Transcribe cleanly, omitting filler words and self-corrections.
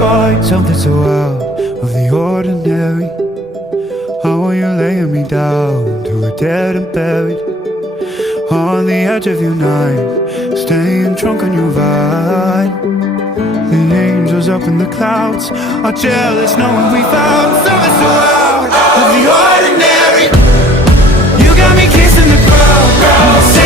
find something so out of the ordinary. How are you laying me down to a dead and buried on the edge of your night, staying drunk on your vine. The angels up in the clouds are jealous knowing we found something so out of the ordinary. You got me kissing the ground.